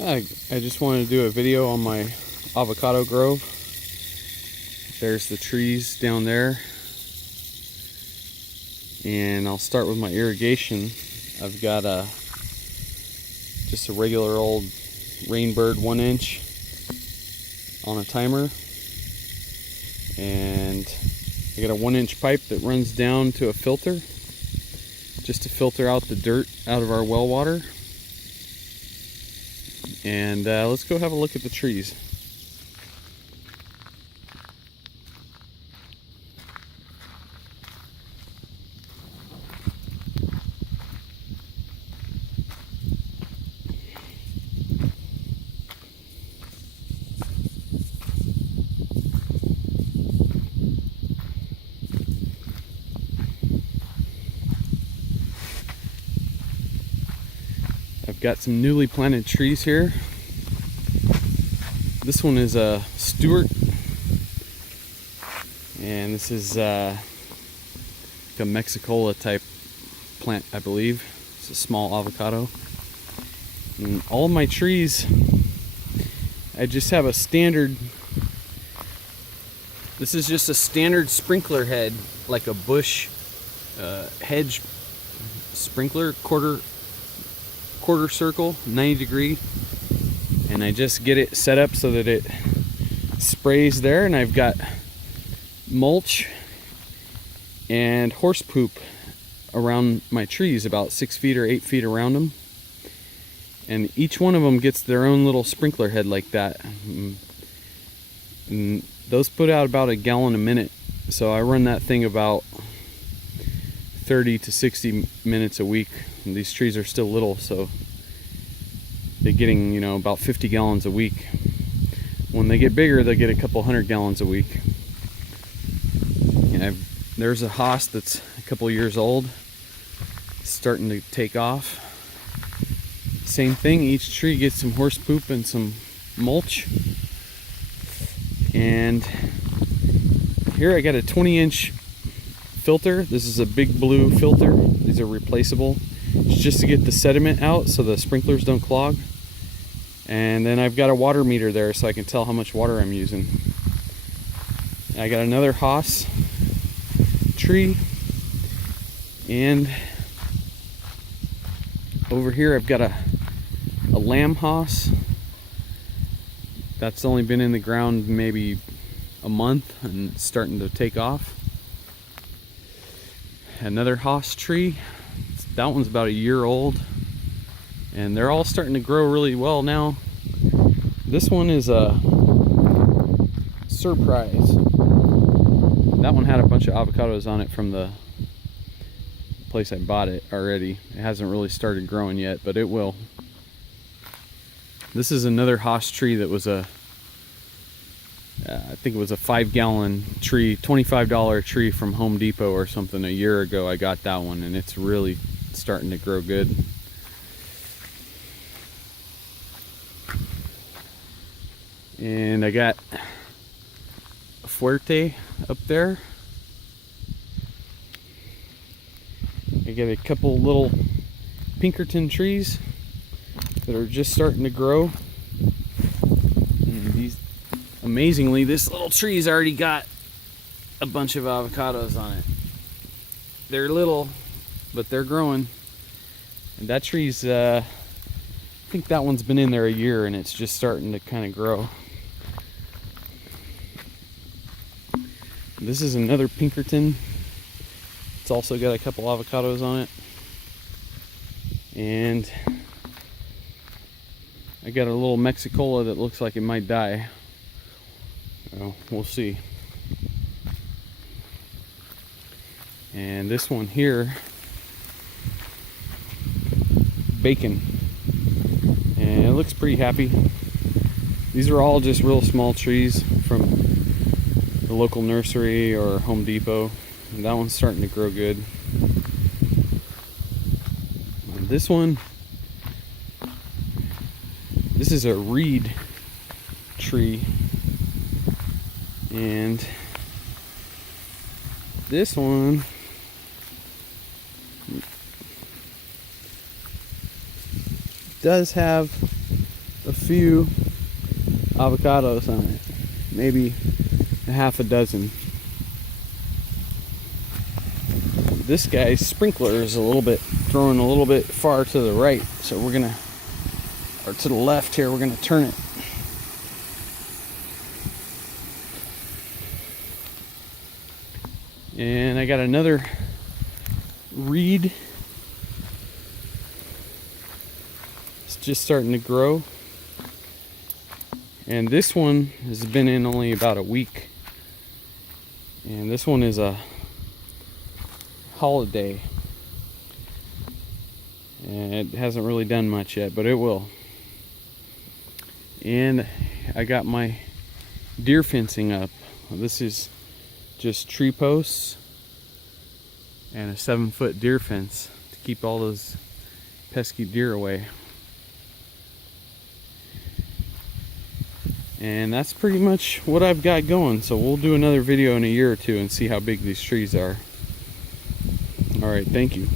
I just wanted to do a video on my avocado grove. There's the trees down there. And I'll start with my irrigation. I've got just a regular old Rainbird 1-inch on a timer. And I got a 1-inch pipe that runs down to a filter just to filter out the dirt out of our well water. And let's go have a look at the trees. I've got some newly planted trees here. This one is a Stewart, and this is like a Mexicola type plant, I believe. It's a small avocado. And all of my trees, I just have a standard, this is just a standard sprinkler head, like a bush hedge sprinkler, quarter circle, 90 degree, and I just get it set up so that it sprays there. And I've got mulch and horse poop around my trees, about 6 feet or 8 feet around them, and each one of them gets their own little sprinkler head like that. And those put out about a gallon a minute, so I run that thing about 30 to 60 minutes a week. And these trees are still little, so they're getting, about 50 gallons a week. When they get bigger, they get a couple 100 gallons a week. And there's a hoss that's a couple years old, starting to take off. Same thing, each tree gets some horse poop and some mulch. And here I got a 20-inch filter. This is a big blue filter. These are replaceable. It's just to get the sediment out so the sprinklers don't clog. And then I've got a water meter there so I can tell how much water I'm using. I got another hoss tree, and over here I've got a lamb hoss that's only been in the ground maybe a month and starting to take off. Another hoss tree, that one's about a year old, and they're all starting to grow really well now. This one is a surprise. That one had a bunch of avocados on it from the place I bought it already. It hasn't really started growing yet, but it will. This is another hoss tree that was I think it was a 5-gallon tree, $25 tree from Home Depot or something. A year ago I got that one, and it's really starting to grow good. And I got a Fuerte up there. I got a couple little Pinkerton trees that are just starting to grow. And these, amazingly, this little tree's already got a bunch of avocados on it. They're little, but they're growing. And that tree's, I think that one's been in there a year, and it's just starting to kind of grow. This is another Pinkerton. It's also got a couple avocados on it. And I got a little Mexicola that looks like it might die. So we'll see. And this one here, Bacon. And it looks pretty happy. These are all just real small trees from the local nursery or Home Depot. And that one's starting to grow good. And this one, this is a reed tree, and this one does have a few avocados on it, maybe a half a dozen. This guy's sprinkler is throwing a little bit far to the right, so we're gonna, or to the left here, we're gonna turn it. And I got another reed. It's just starting to grow. And this one has been in only about a week. And this one is a holiday. And it hasn't really done much yet, but it will. And I got my deer fencing up. This is just tree posts and a 7-foot deer fence to keep all those pesky deer away. And that's pretty much what I've got going. So we'll do another video in a year or two and see how big these trees are. All right, thank you.